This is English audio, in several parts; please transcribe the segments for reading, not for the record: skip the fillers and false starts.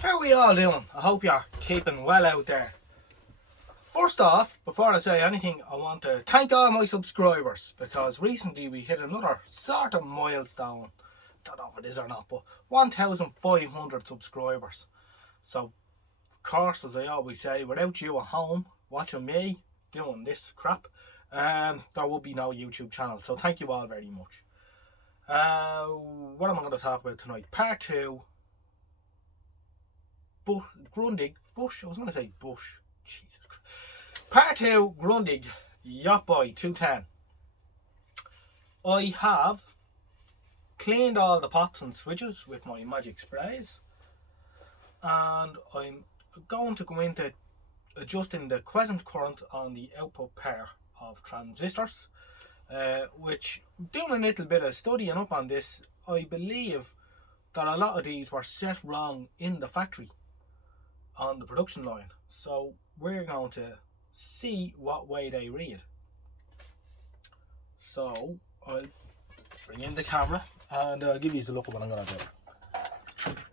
How are we all doing? I hope you're keeping well out there. First off, before I say anything, I want to thank all my subscribers because recently we hit another sort of milestone. Don't know if it is or not, but 1,500 subscribers. So, of course, as I always say, without you at home watching me doing this crap, there would be no YouTube channel. So, thank you all very much. What am I going to talk about tonight? Part 2. Grundig, Bush, I was going to say Bush. Jesus Christ. Part 2, Grundig, Yacht Boy 210. I have cleaned all the pots and switches with my magic sprays, and I'm going to go into adjusting the quiescent current on the output pair of transistors, which, doing a little bit of studying up on this, I believe that a lot of these were set wrong in the factory on the production line. So we're going to see what way they read. So I'll bring in the camera and I'll give you a look at what I'm going to do.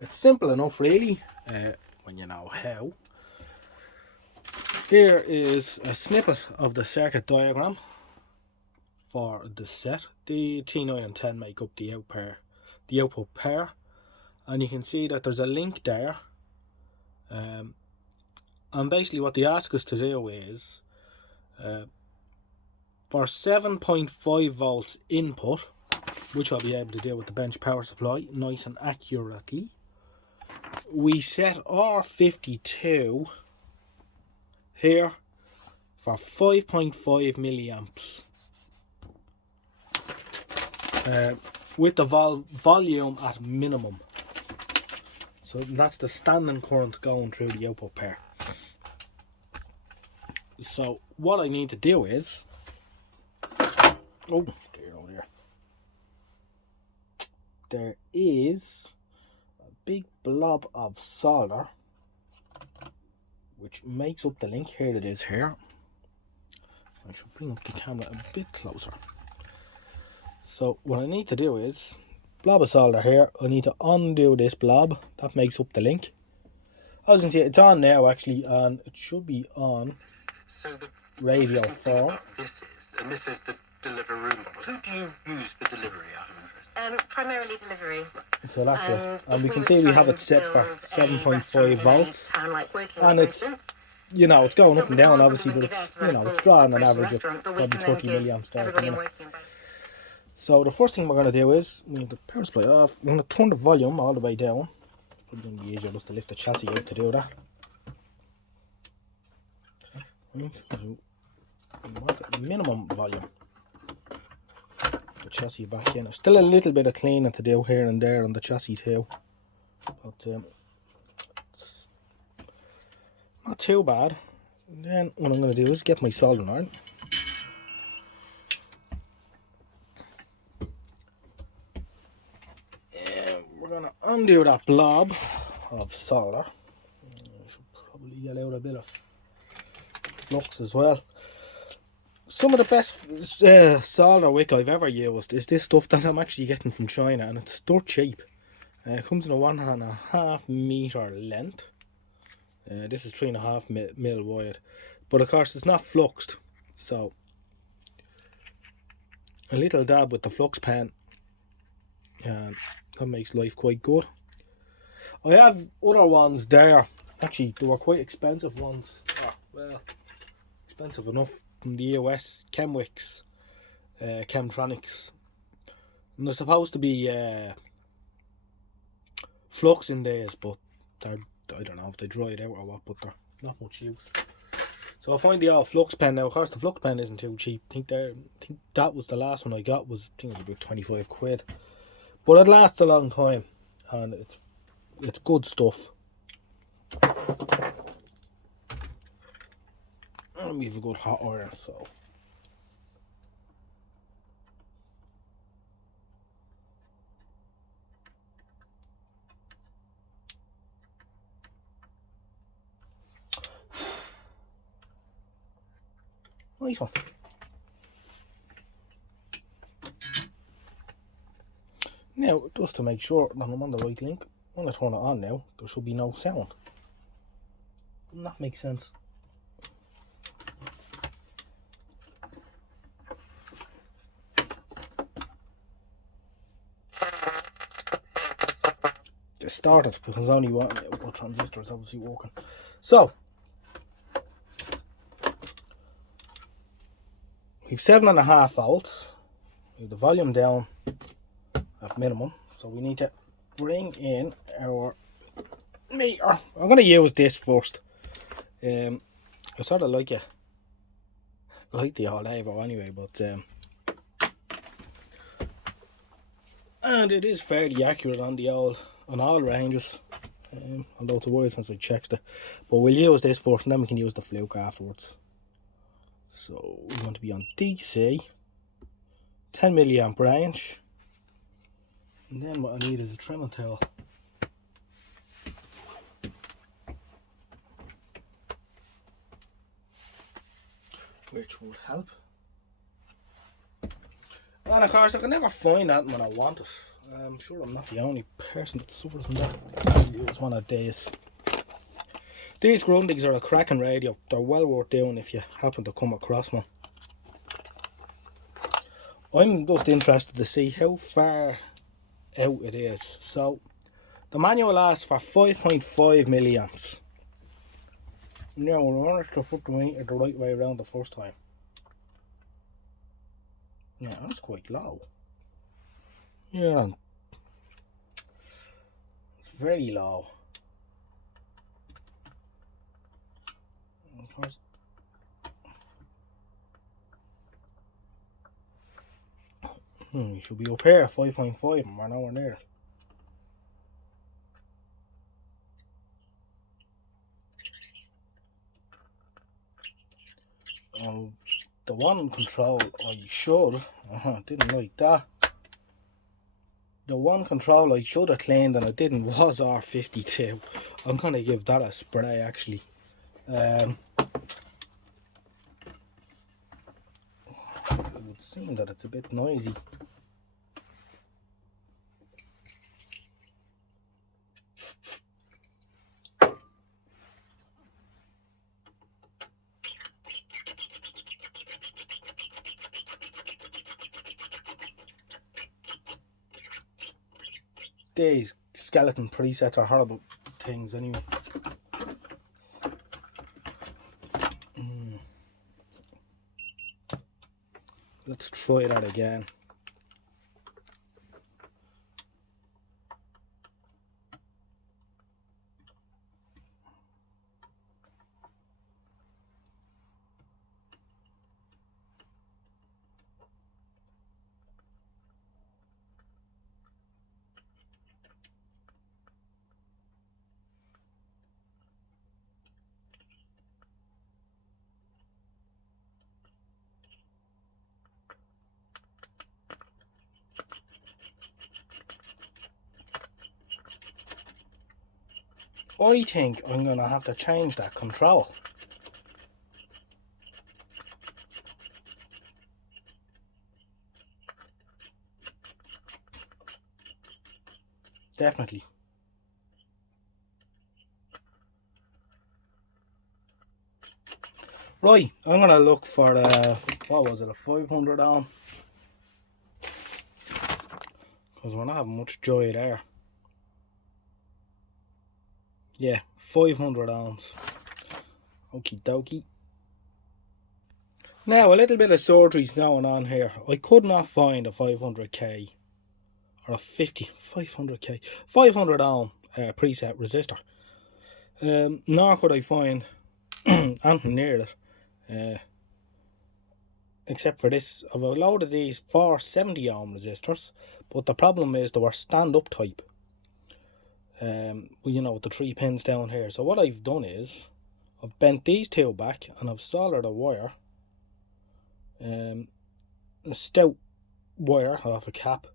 It's simple enough really, when you know how. Here is a snippet of the circuit diagram for the set. The T9 and 10 make up the output pair, and you can see that there's a link there. And basically what they ask us to do is for 7.5 volts input, which I'll be able to do with the bench power supply nice and accurately, we set R52 here for 5.5 milliamps with the volume at minimum. So that's the standing current going through the output pair. So what I need to do is, there is a big blob of solder which makes up the link. Here it is here. I should bring up the camera a bit closer. So what I need to do is, blob of solder here, I need to undo this blob that makes up the link. As you can see, it's on now actually, and it should be on radio 4. This is the deliver room model. Who do you use for delivery out of interest? Primarily delivery. So that's it. And we can see we have it set for 7.5 volts. And it's, you know, it's going up and down obviously, but it's, you know, it's drawing an average of probably 30 milliamps there at the minute. So the first thing we're going to do is, we need the power supply off. We're going to turn the volume all the way down. It's probably going to be easier just to lift the chassis out to do that. We want the minimum volume. The chassis back in. There's still a little bit of cleaning to do here and there on the chassis too, but it's not too bad. And then what I'm going to do is get my soldering iron. And we're going to undo that blob of solder. I should probably get out a bit of flux as well. Some of the best solder wick I've ever used is this stuff that I'm actually getting from China, and it's dirt cheap. It comes in a 1.5 meter length. This is 3.5 mil wide, but of course it's not fluxed, so a little dab with the flux pen, that makes life quite good. I have other ones there. Actually, they were quite expensive ones. Well, expensive enough. From the US, Chemwicks, Chemtronics, and they're supposed to be flux in these, but they're, I don't know if they dry it out or what, but they're not much use. So I find the old flux pen now. Of course, the flux pen isn't too cheap. I think that was the last one I got. I think it was about 25 quid, but it lasts a long time, and it's good stuff. And we have a good hot iron, so nice one. Now, just to make sure that I'm on the right link, When I turn it on now, there should be no sound. Doesn't that make sense? Just started because I only want the transistors obviously working. So we've 7.5 volts. We have the volume down at minimum, so we need to bring in our meter. I'm going to use this first. I sort of like the old Evo anyway, but and it is fairly accurate on all ranges. Although it's a while since I checked it, but we'll use this first, and then we can use the fluke afterwards. So we want to be on DC, 10 milliamp range, and then what I need is a trimming tool. Which would help. And of course I can never find that when I want it. I'm sure I'm not the only person that suffers from that. It was one of these. These Grundigs are a cracking radio. They're well worth doing if you happen to come across one. I'm just interested to see how far out it is. So the manual asks for 5.5 milliamps. Now we managed to put the meter the right way around the first time. Yeah, that's quite low. Yeah, it's very low. Of course. You should be up here at 5.5 and we're nowhere near it. The one control I should, didn't like that. The one control I should have cleaned and I didn't was R52. I'm going to give that a spray actually. It would seem that it's a bit noisy. These skeleton presets are horrible things anyway. Let's try that again. I think I'm going to have to change that control. Definitely. Right, I'm going to look for what was it, a 500 ohm? Because we're not having much joy there. Yeah, 500 ohms. Okie dokie. Now, a little bit of surgery's going on here. I could not find a 500k or a 500k, 500 ohm preset resistor. Nor could I find anything near it. Except for this. I've loaded these for 70 ohm resistors, but the problem is they were stand-up type. You know, with the 3 pins down here. So what I've done is I've bent these two back and I've soldered a wire, a stout wire off a cap,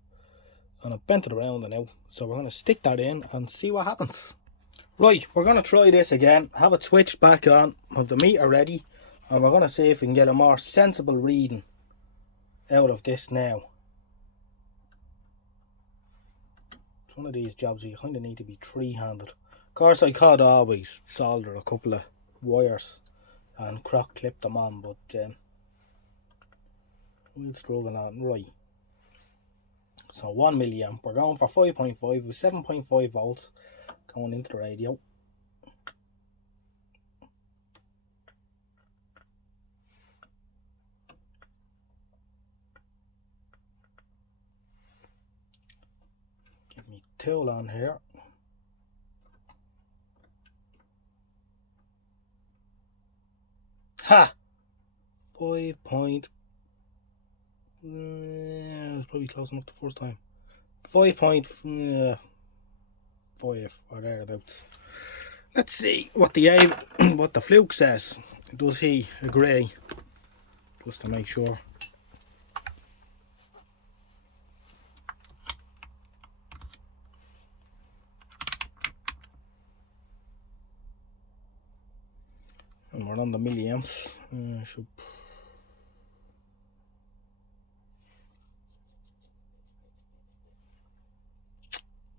and I've bent it around now. So we're going to stick that in and see what happens. Right, we're going to try this again, have it switched back on, have the meter ready, and we're going to see if we can get a more sensible reading out of this now. It's one of these jobs where you kind of need to be three-handed. Of course, I could always solder a couple of wires and crock clip them on, but we'll struggle on. Right. So 1 milliamp. We're going for 5.5 with 7.5 volts going into the radio. Get me tool on here. Ha! 5 point. It's probably close enough the first time. 5.5 or thereabouts. Let's see what the fluke says. Does he agree? Just to make sure. And we're on the milliamps.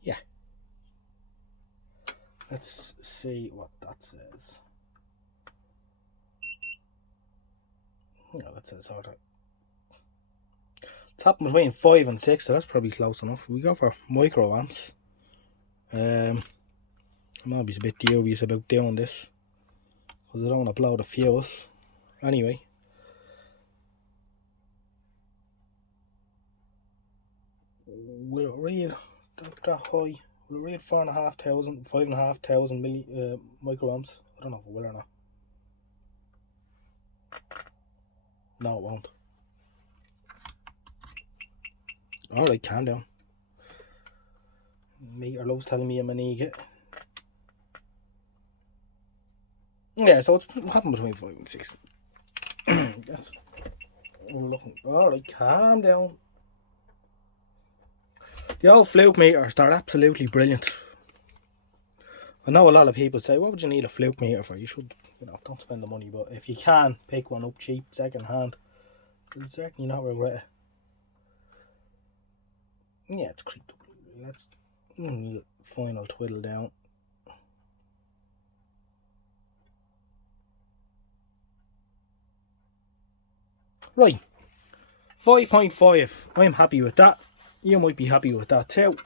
Yeah. Let's see what that says. Yeah, that says sort of. It's happened between 5 and 6, so that's probably close enough. We go for microamps. I'm always a bit dubious about doing this because I don't want to blow the fuse. Anyway. Will it read that high? Will it read 4,500, 5,500 microamps? I don't know if it will or not. No, it won't. Alright, calm down. Meter loves telling me I'm an idiot. Yeah, so it's happened between 5 and 6. That's what we're looking. Alright, calm down. The old fluke meters, they're absolutely brilliant. I know a lot of people say, what would you need a fluke meter for? You should, don't spend the money, but if you can, pick one up cheap, second hand. You'll certainly not regret it. Yeah, it's creeped up. Let's final twiddle down. Right, 5.5. I'm happy with that. You might be happy with that too.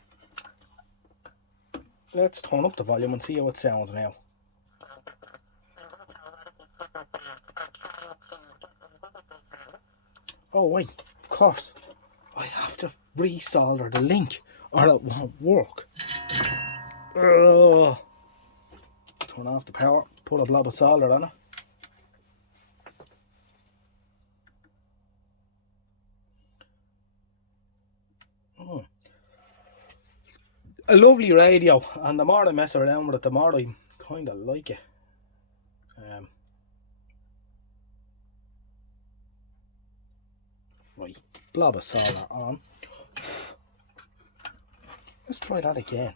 Let's turn up the volume and see how it sounds now. Oh wait, of course, I have to resolder the link or it won't work. Turn off the power, put a blob of solder on it. A lovely radio, and the more I mess around with it, the more I kind of like it. Right, blob of solder on. Let's try that again.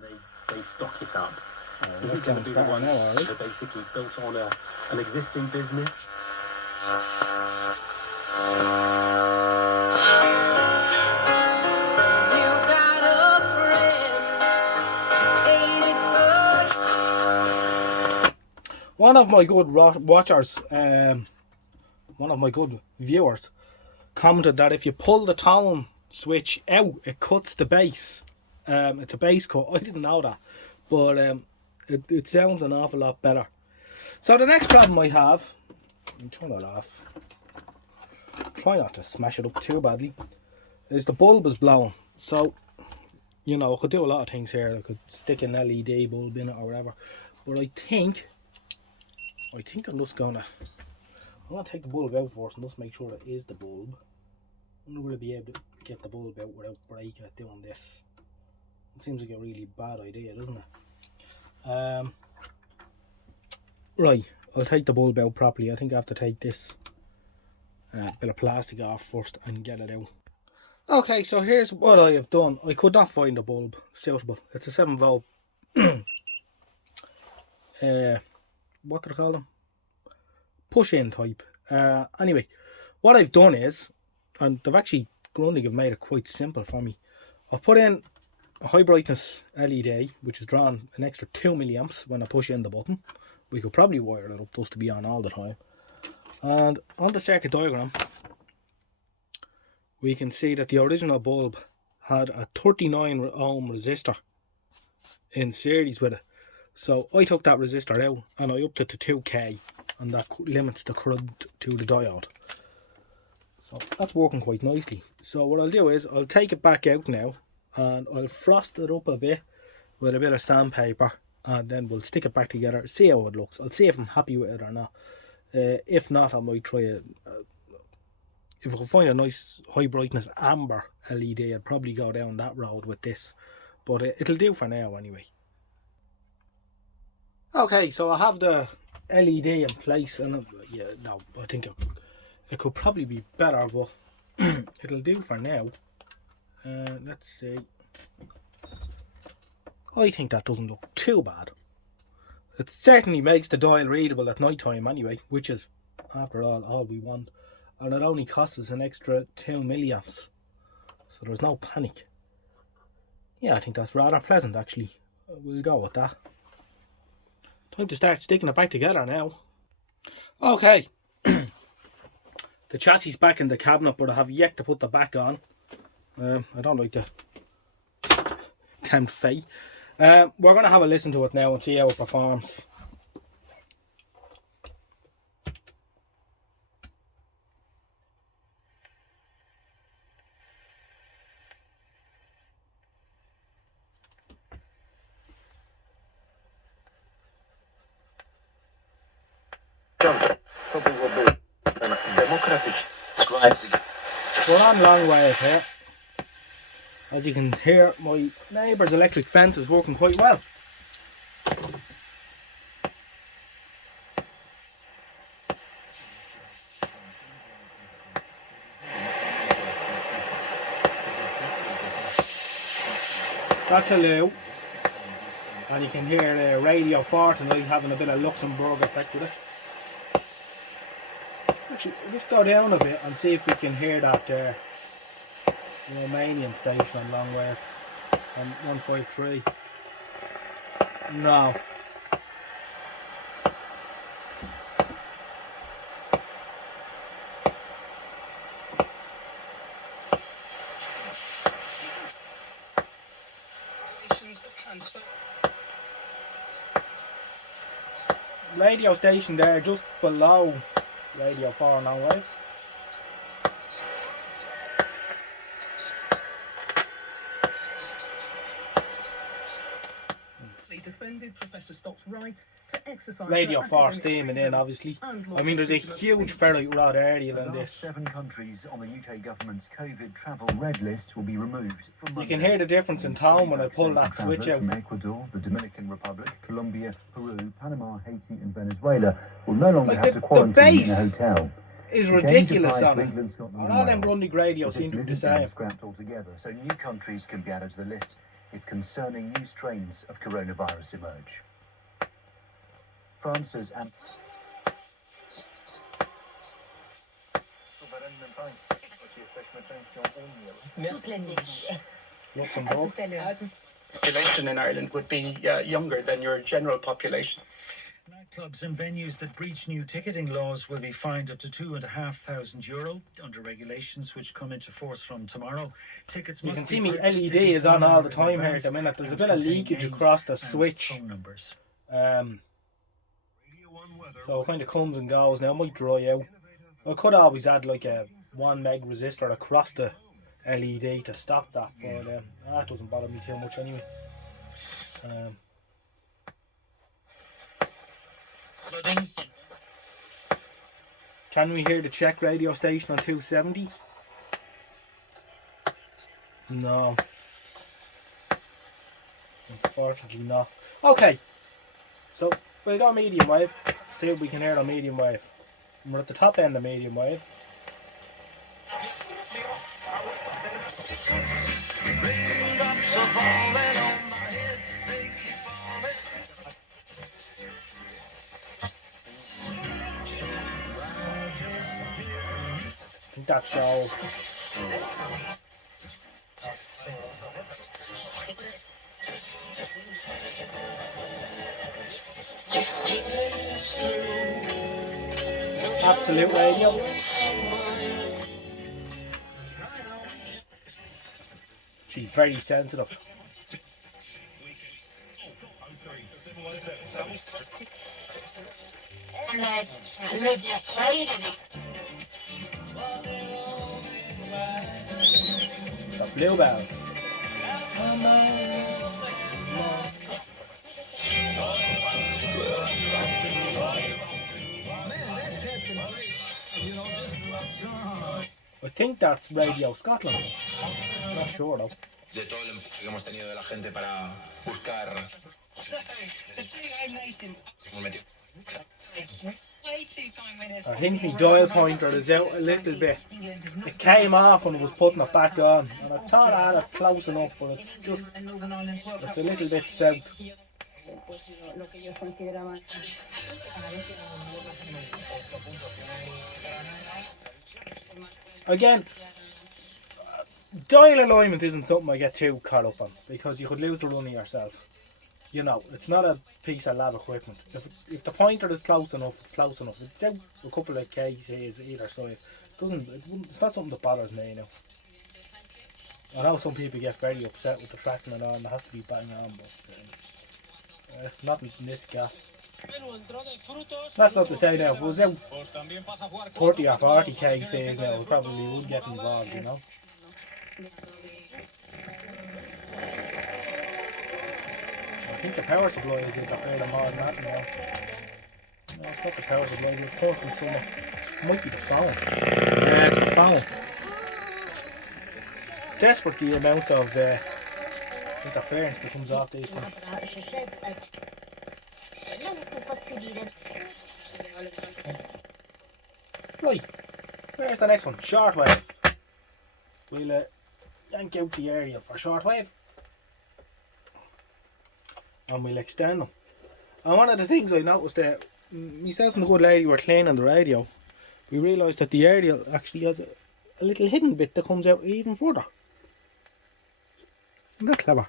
They stock it up. That sounds better now, alright. They're basically built on an existing business. One of my good watchers, one of my good viewers, commented that if you pull the tone switch out, it cuts the bass. It's a bass cut. I didn't know that, but it sounds an awful lot better. So the next problem I have, I'm trying to laugh, try not to smash it up too badly, is the bulb is blown. So, I could do a lot of things here. I could stick an LED bulb in it or whatever, but I think I'm just I'm gonna take the bulb out first and just make sure it is the bulb. I'm not going to be able to get the bulb out without breaking it doing this. It seems like a really bad idea, doesn't it? Right, I'll take the bulb out properly. I think I have to take this bit of plastic off first and get it out. Okay, so here's what I have done. I could not find a bulb suitable. It's a 7 volt what do they call them? Push-in type. Anyway, what I've done is and they've actually, Grundig have made it quite simple for me. I've put in a high brightness LED, which is drawn an extra 2 milliamps when I push in the button. We could probably wire it up just to be on all the time. And on the circuit diagram, we can see that the original bulb had a 39 ohm resistor in series with it. So I took that resistor out and I upped it to 2k, and that limits the current to the diode. So that's working quite nicely. So what I'll do is I'll take it back out now and I'll frost it up a bit with a bit of sandpaper, and then we'll stick it back together, see how it looks. I'll see if I'm happy with it or not. If not, I might try it. If I can find a nice high brightness amber LED, I'd probably go down that road with this. But it'll do for now anyway. Okay, so I have the LED in place, and yeah, no, I think it could probably be better, but it'll do for now. Let's see. I think that doesn't look too bad. It certainly makes the dial readable at night time anyway, which is, after all we want. And it only costs us an extra 2 milliamps. So there's no panic. Yeah, I think that's rather pleasant actually. We'll go with that. Time to start sticking it back together now. Okay. The chassis is back in the cabinet, but I have yet to put the back on. I don't like to tempt fate. We're going to have a listen to it now and see how it performs. We're on long wave here. As you can hear, my neighbour's electric fence is working quite well. That's a loo. And you can hear the Radio 4 tonight having a bit of Luxembourg effect with it. Actually, we'll just go down a bit and see if we can hear that Romanian station on long wave on 153. No. Radio station there just below Radio 4 long wave. Radio 4 steaming in, obviously. I mean, there's a huge ferrite rod area in this. 7 countries on the UK government's COVID travel red list will be removed. You can hear the difference in tone when I pull that switch out. From Ecuador, the Dominican Republic, Colombia, Peru, Panama, Haiti, and Venezuela will no longer have to quarantine in a hotel. Is ridiculous on it. And all them Grundig radios seem to be the same. Scrapped altogether, so new countries can be added to the list if concerning new strains of coronavirus emerge. France's Luxembourg. Population in Ireland would be younger than your general population. Nightclubs and venues that breach new ticketing laws will be fined up to €2,500 under regulations which come into force from tomorrow. Tickets you can see me LED is on all the time here at the minute. There's a bit of leakage across the switch. So it kind of comes and goes now. It might dry out. I could always add like a 1 meg resistor across the LED to stop that, but that doesn't bother me too much anyway. Can we hear the Czech radio station on 270? No. Unfortunately not. Okay. So we'll go medium wave. See if we can hear on medium wave. We're at the top end of medium wave. I think think that's gold. Absolute radio. She's very sensitive. The bluebells. I think that's Radio Scotland. Not sure though. De todo el empuje que hemos tenido de la gente para buscar. I think my dial pointer is out a little bit. It came off when I was putting it back on, and I thought I had it close enough, but it's a little bit south. Again, dial alignment isn't something I get too caught up on, because you could lose the run of yourself. You know, it's not a piece of lab equipment. If the pointer is close enough, it's close enough. It's out a couple of k's either side. It's not something that bothers me now. I know some people get very upset with the tracking and all, and it has to be bang on, but not in this gaff. That's not to say now, if it was out 30 or 40 k's now, I probably would get involved, you know. I think the power supply is interfering more than that now. No, it's not the power supply, but it's coming from somewhere. It might be the phone. Yeah, it's the phone. Desperate the amount of interference that comes off these things. Right, where's the next one? Shortwave. We'll yank out the aerial for shortwave. And we'll extend them. And one of the things I noticed that myself and the good lady were cleaning the radio, we realised that the aerial actually has a little hidden bit that comes out even further. Isn't that clever?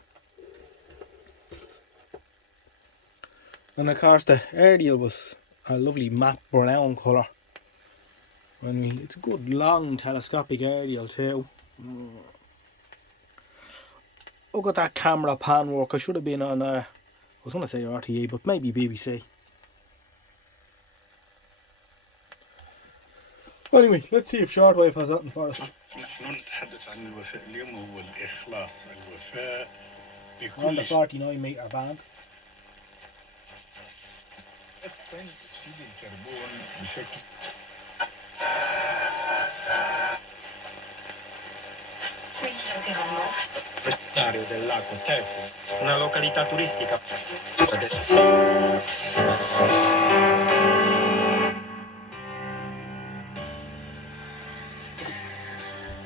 And of course the aerial was a lovely matte brown colour. It's a good long telescopic aerial too. Look at that camera pan work. I should have been on I was going to say RTE, but maybe BBC. Anyway, let's see if shortwave has something for us. We're on the 49 metre band. Del lago Tefu, una località turistica.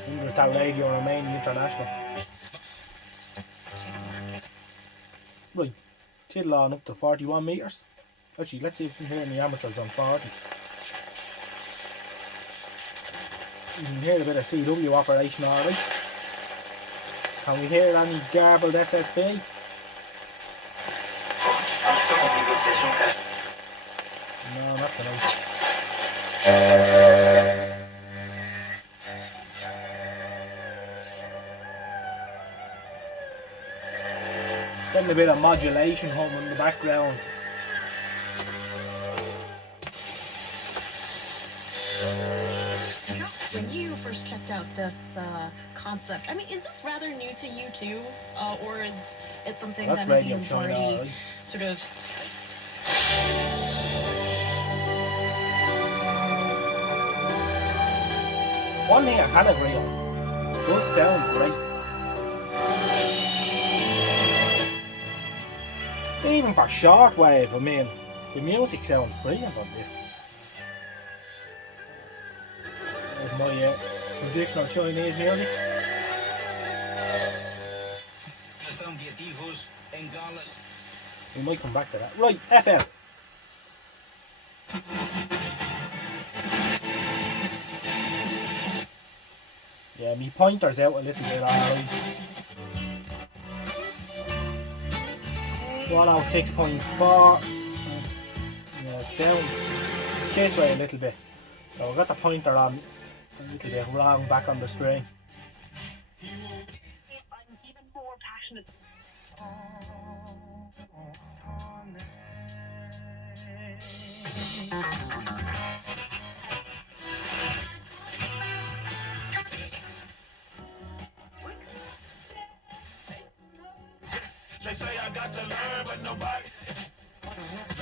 There's that radio Romania International. Right, tiddle on up to 41 metres. Actually, let's see if we can hear any amateurs on 40. You can hear a bit of CW operation already. Can we hear any garbled SSB? No, not tonight. Getting a bit of modulation home in the background. When you first checked out this concept, I mean, is this rather new to you too, or is it something that's that Radio you've China, already right? sort of? One thing I can agree on, it does sound great. Even for shortwave, I mean, the music sounds brilliant on this. There's my traditional Chinese music. We might come back to that. Right, FM. my pointer's out a little bit alright. 106.4. Yeah, it's down. It's this way a little bit. So I've got the pointer on a little bit wrong back on the string. I'm even more passionate. They say I got to learn, but nobody.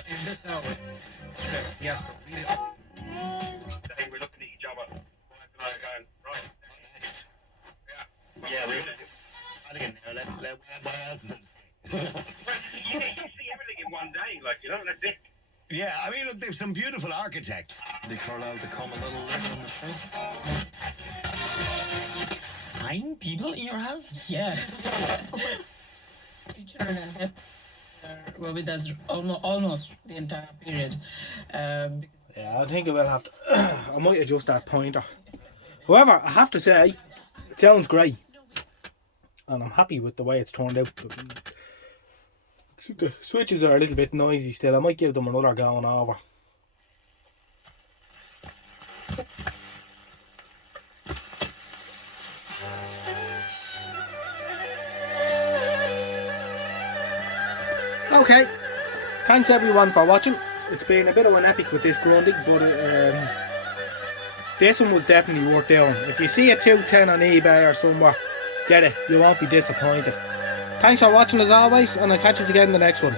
In this hour, yes, We're looking at each other. Going, right. Yeah, we're what else is you see everything in one day, like, you know, that's it. Yeah, I mean, look, they've some beautiful architect. They curl out to come a little later on the show. 9 people in your house? Yeah. Teacher and hip were with us almost the entire period. Yeah, I think I will have to. I might adjust that pointer. However, I have to say, it sounds great. And I'm happy with the way it's turned out. The switches are a little bit noisy still. I might give them another going over. Okay, thanks everyone for watching. It's been a bit of an epic with this Grundig, but this one was definitely worth doing. If you see a 210 on eBay or somewhere, get it. You won't be disappointed. Thanks for watching as always, and I'll catch you again in the next one.